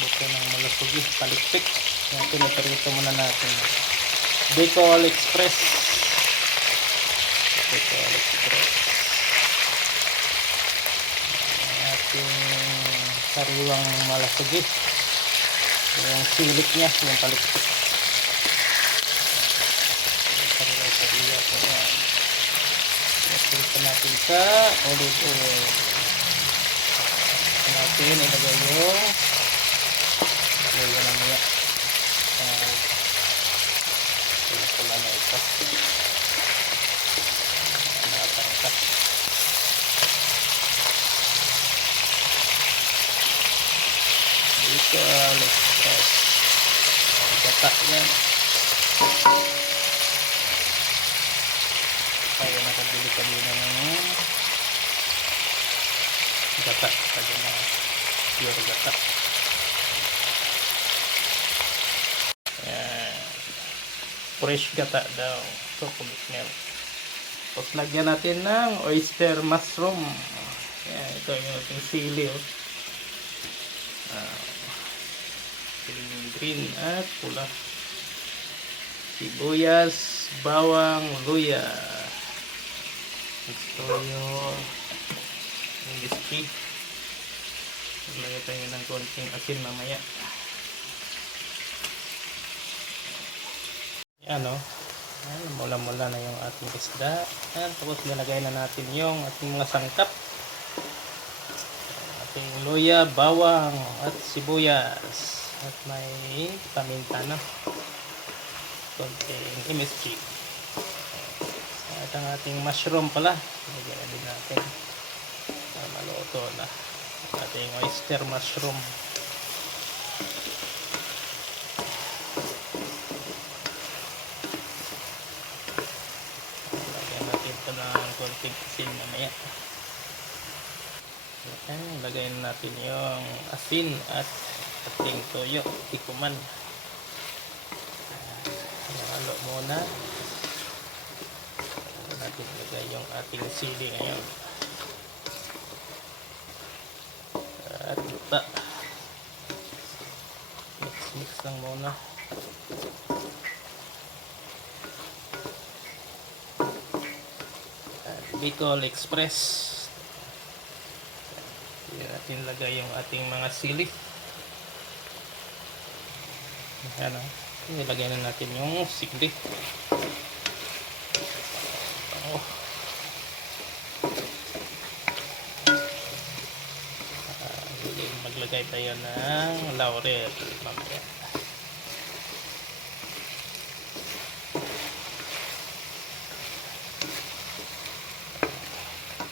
buto ng malasugi, palikpik. Yan, pinaparito muna natin. Bicol Express. Bicol Express. Ating sariwang malasugi. Yung silik niya, yung palikpik. Sariwa po yan. Ito natin sa olive oil. Natin ilagay yung luya namaya. Pula na ito. Natangkat. Bicol Express. Gata yan. Kaya nakabili kanina ng gata. Kaya na pure gata. Ayan. Fresh gata daw. Chocolate milk. Tapos lagyan natin ng oyster mushroom. Ayan, ito yung ating sili. Green at pula. Sibuyas, bawang, luya. Ito yung whiskey. Lagyan tayo ng konting asin mamaya. Yan o. Mula-mula na yung ating isda. Yan, tapos nilagay na natin yung ating mga sangkap. Ating luya, bawang at sibuyas. At may paminta na. Konting MSG. At ang ating mushroom pala. Lagyan na din natin. Maluto na. Ating oyster mushroom. Lagyan natin ito ng konting asin mamaya. Lagay natin yung asin at ating toyo, tikuman. Halo muna. Natin lagay yung ating sili ngayon. At ito. Mix lang muna. At Bicol Express. Hindi natin lagay yung ating mga sili. Ayan o. Ilagay na natin yung sikli. Maglagay tayo ng laurel mamaya.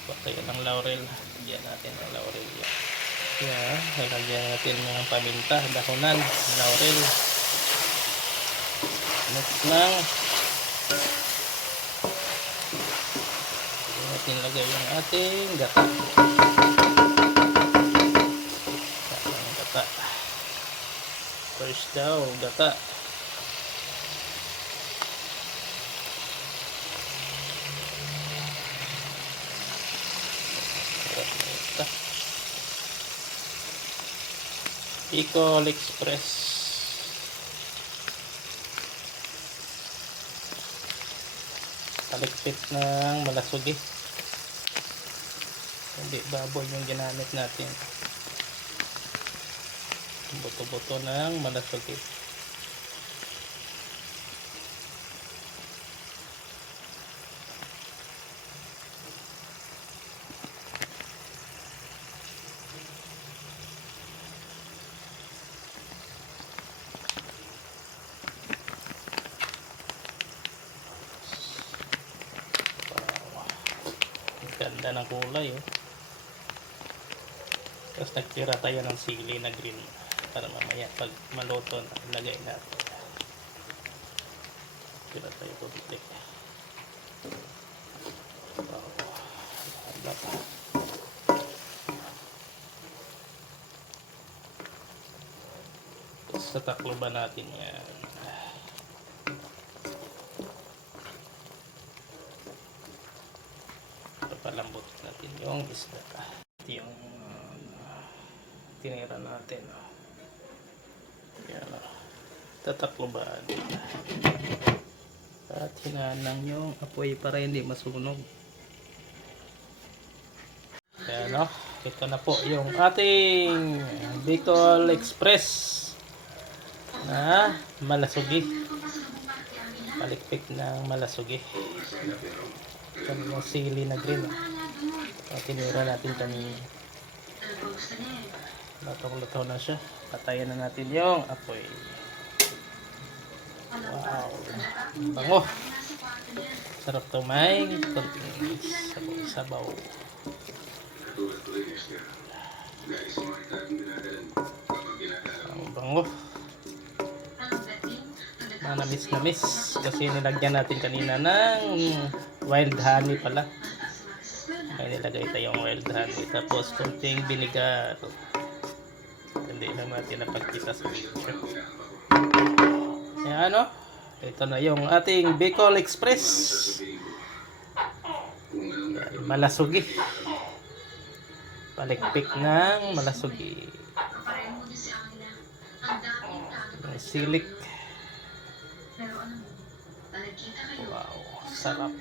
Pag tayo ng laurel, lagyan natin ng laurel yan. Yan, lagyan natin ng paminta, dahunan, laurel. Next lang, natin lagay yung ating gata. Gata. First daw, gata. Bicol Express. Palikpit ng malasugi. Hindi baboy yung ginamit natin. Buto-buto ng malasugi. Ganda ng kulay oh. Tapos nagtira tayo ng sili na green para mamaya pag maluto na ilagay natin. Tira tayo konti. Tapos sa takloban natin yan. Palambot natin yung isda. Ito yung tinira natin. Yan o. Tatakloban. At hinaan lang yung apoy para hindi masunog. Ayan o. Ito na po yung ating Bicol Express na malasugi. Palikpik ng malasugi. Ito yung sili na green. Tinira natin kanina. Latong-lataw na siya. Patayin na natin yung apoy. Wow. Bango. Sarap to may konting sabaw. Ang bango. Manamis-namis. Kasi nilagyan natin kanina ng wild honey pala. May nilagay tayong wild honey. Tapos konting vinegar. Hindi lang natin napagkita sa video. Yan o. Ito na yung ating Bicol Express. Yan, malasugi. Palikpik ng malasugi. Yung silik. Wow, sarap.